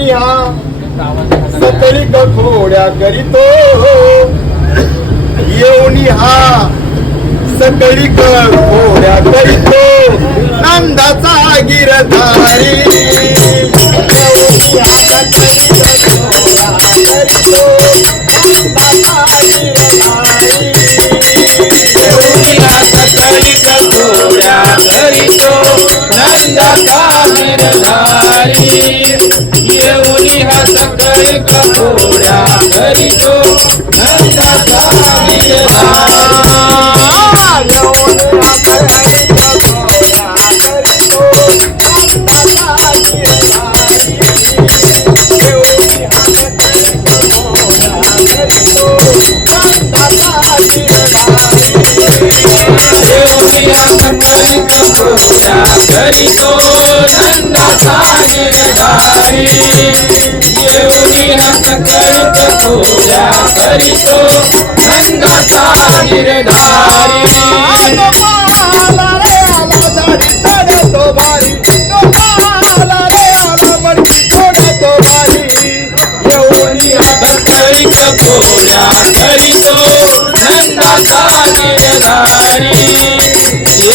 येऊन हा कखोड्या करी करीतो. येऊनी हा सकळी कखोड्या करीतो. नंदाचा गिरधारी. नंदाचा गिरधारी. येऊनिया सकळी कपोड्या घरी तो निर्धारी येऊनिया सकळी कठोऱ्या निर्धारी येऊनिया सकळी कठोऱ्या करीतो. नंदाचा निर्धारी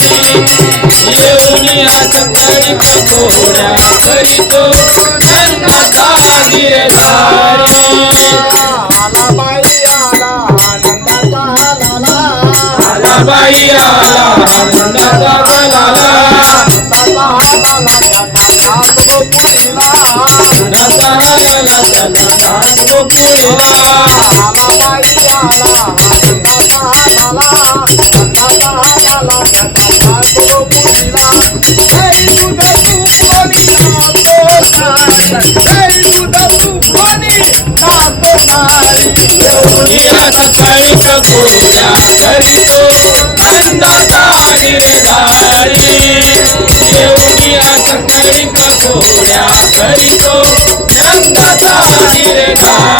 निर्धारी येऊनिया सकळी कठोऱ्या करीतो नंदाचा निर्धारी आला बाई आला नंदाचा बलाला नंदाचा आला त्याला नाग गोकुळीला येऊनिया सकळी कठोऱ्या करीतो नंदाचा निर्धारी येऊनिया सकळी कठोऱ्या करीतो नंदाचा निर्धारी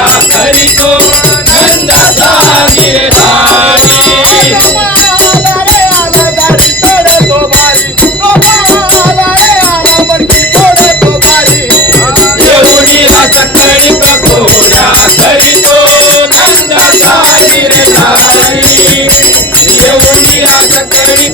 निर्धारी येऊनिया सकळी